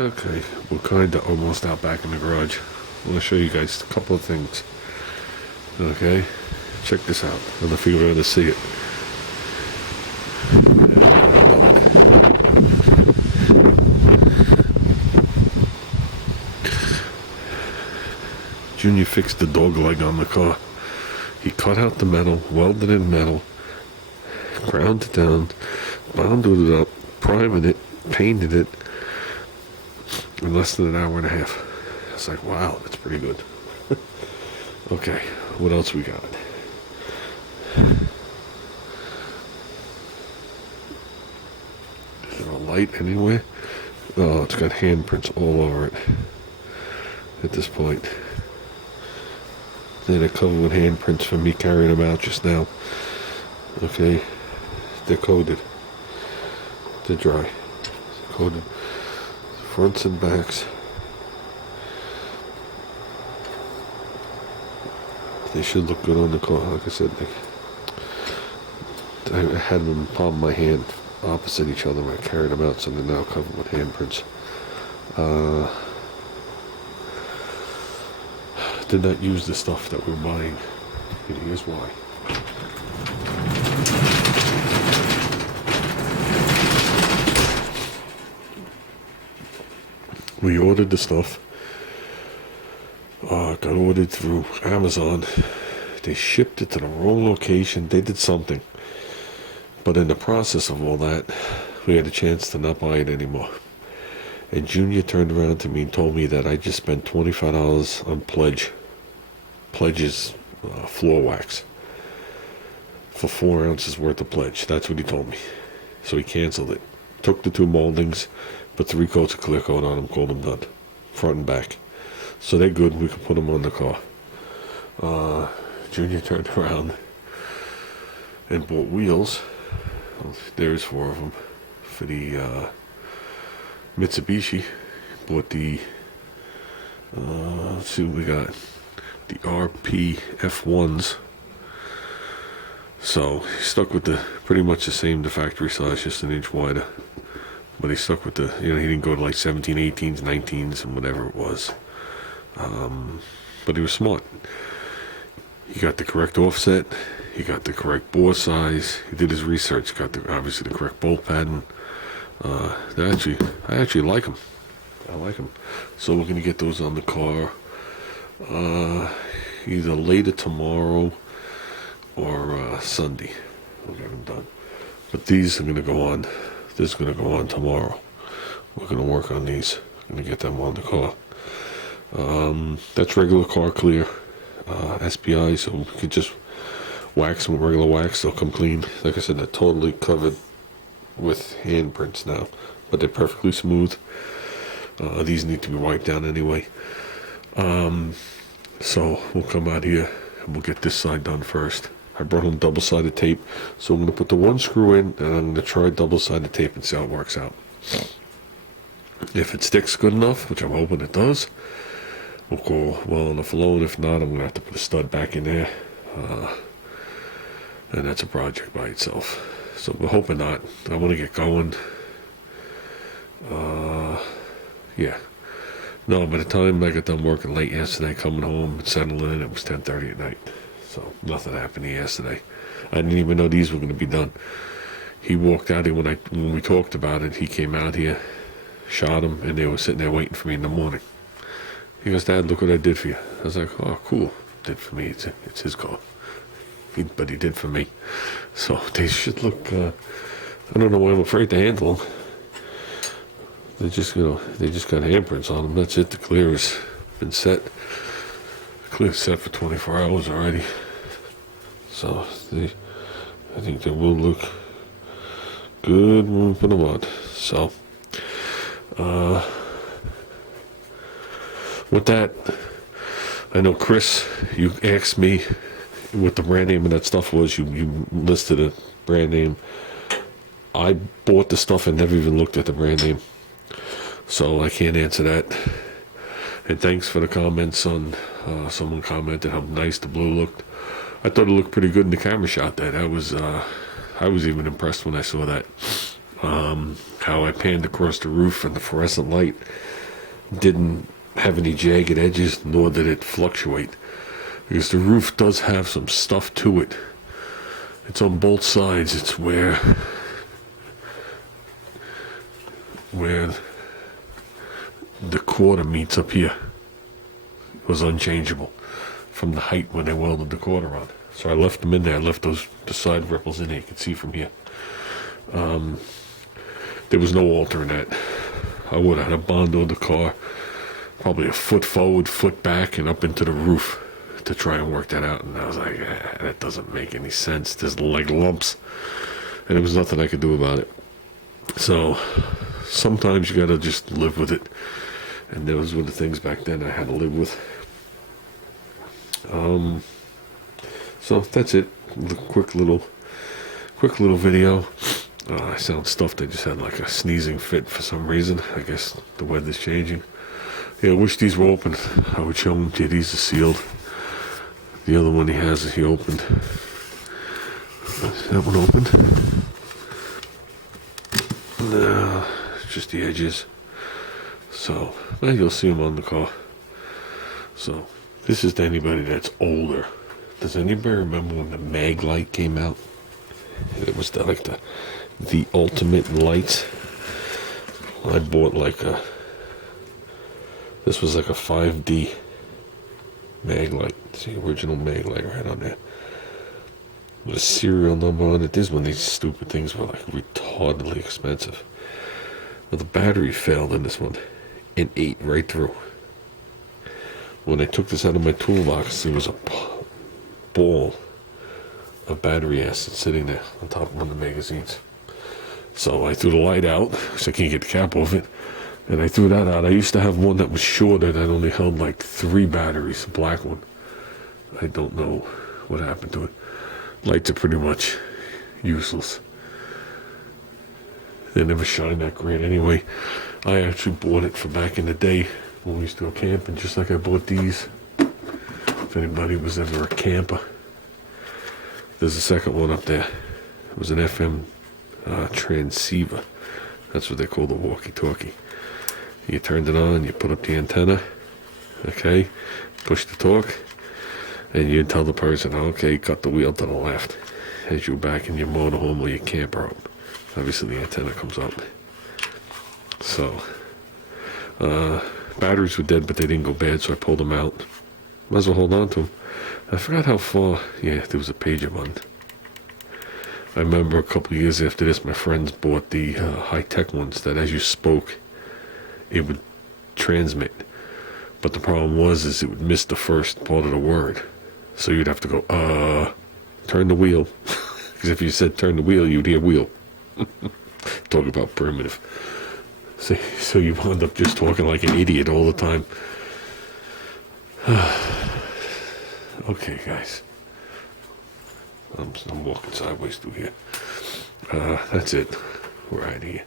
Okay, we're kind of almost out back in the garage. I want to show you guys a couple of things. Okay, check this out. I don't know if you were able to see it. Junior fixed the dog leg on the car. He cut out the metal, welded in metal, ground it down, bounded it up, primed it, painted it in less than an hour and a half. It's like, wow, that's pretty good. Okay, what else we got? Is there a light anywhere? Oh, it's got handprints all over it at this point. They're covered with handprints from me carrying them out just now. Okay, they're coated. They're dry. They're coated. Fronts and backs. They should look good on the car. Like I said, I had them in the palm of my hand opposite each other when I carried them out, so they're now covered with handprints. Did not use the stuff that we're buying. And here's why. We ordered the stuff. Got ordered through Amazon. They shipped it to the wrong location. They did something. But in the process of all that, we had a chance to not buy it anymore. And Junior turned around to me and told me that I just spent $25 on Pledge's floor wax for 4 ounces worth of Pledge. That's what he told me. So he canceled it. Took the 2 moldings, put 3 coats of clear coat on them, called them done. Front and back. So they're good. We can put them on the car. Junior turned around and bought wheels. Well, there's 4 of them. For the Mitsubishi. Bought the, let's see what we got. The RP F1s. So he stuck with the pretty much the same, the factory size, just an inch wider. But he stuck with the, he didn't go to like 17, 18s, 19s, and whatever it was. But he was smart. He got the correct offset. He got the correct bore size. He did his research. Got obviously the correct bolt pattern. I actually like them. I like them. So we're gonna get those on the car. Either later tomorrow or Sunday. We'll get them done. But these are gonna go on. This is gonna go on tomorrow. We're gonna work on these. I'm gonna get them on the car. That's regular car clear. SPI, so we could just wax them with regular wax. They'll come clean. Like I said, they're totally covered with handprints now, but they're perfectly smooth. These need to be wiped down anyway. So we'll come out here and we'll get this side done first. I brought home double-sided tape, so I'm going to put the 1 screw in and I'm going to try double-sided tape and see how it works out. If it sticks good enough, which I'm hoping it does, we'll go well enough alone. If not, I'm going to have to put a stud back in there. And that's a project by itself. So we're hoping not. I want to get going. Yeah. No, by the time I got done working late yesterday, coming home and settling in, it was 10:30 at night. So nothing happened yesterday. I didn't even know these were going to be done. He walked out here when we talked about it. He came out here, shot them, and they were sitting there waiting for me in the morning. He goes, "Dad, look what I did for you." I was like, "Oh, cool. Did for me. It's his car." But he did for me. So they should look, I don't know why I'm afraid to handle them. They just got handprints on them. That's it. The clear has been set. The clear's set for 24 hours already. So I think they will look good when we put them on. So, with that, I know Chris, you asked me what the brand name of that stuff was. You listed a brand name. I bought the stuff and never even looked at the brand name. So I can't answer that. And thanks for the comments on, someone commented how nice the blue looked. I thought it looked pretty good in the camera shot. I was even impressed when I saw that. How I panned across the roof and the fluorescent light didn't have any jagged edges, nor did it fluctuate. Because the roof does have some stuff to it. It's on both sides. It's where the quarter meets up here. It was unchangeable from the height when they welded the quarter on. So I left them in there. I left the side ripples in there. You can see from here. There was no altering that. I would have had a Bondo the car, probably a foot forward, foot back, and up into the roof to try and work that out. And I was like, that doesn't make any sense. There's like lumps, and there was nothing I could do about it. So sometimes you gotta just live with it, and those were the things back then I had to live with. So that's it. The quick little video. I sound stuffed. I just had like a sneezing fit for some reason. I guess the weather's changing. Yeah, I wish these were open. I would show them to you. These are sealed. The other one he opened. Is that one opened? No, it's just the edges. So, well, you'll see them on the car. So, this is to anybody that's older. Does anybody remember when the Maglite came out? It was the ultimate lights. I bought this was like a 5D Maglite. It's the original Maglite right on there. With a serial number on it. This is when these stupid things were like retardedly expensive. Well, the battery failed in this one and ate right through. When I took this out of my toolbox, there was a ball of battery acid sitting there on top of one of the magazines. So I threw the light out because I can't get the cap off it, and I threw that out. I used to have one that was shorter that only held like 3 batteries, a black one. I don't know what happened to it. Lights are pretty much useless. They never shine that great anyway. I actually bought it for back in the day when we used to go camping, just like I bought these. If anybody was ever a camper. There's a second one up there. It was an FM transceiver. That's what they call the walkie-talkie. You turned it on, you put up the antenna, okay, push the torque, and you tell the person, okay, cut the wheel to the left as you're back in your motorhome or your camper home. Obviously the antenna comes up. So, batteries were dead, but they didn't go bad, so I pulled them out. Might as well hold on to them. I forgot how far. Yeah, there was a pager one. I remember a couple of years after this, my friends bought the high-tech ones that as you spoke, it would transmit. But the problem was is it would miss the first part of the word. So you'd have to go, turn the wheel. Because if you said turn the wheel, you'd hear wheel. Talk about primitive. So you wound up just talking like an idiot all the time. Okay, guys. I'm walking sideways through here. That's it. We're out of here.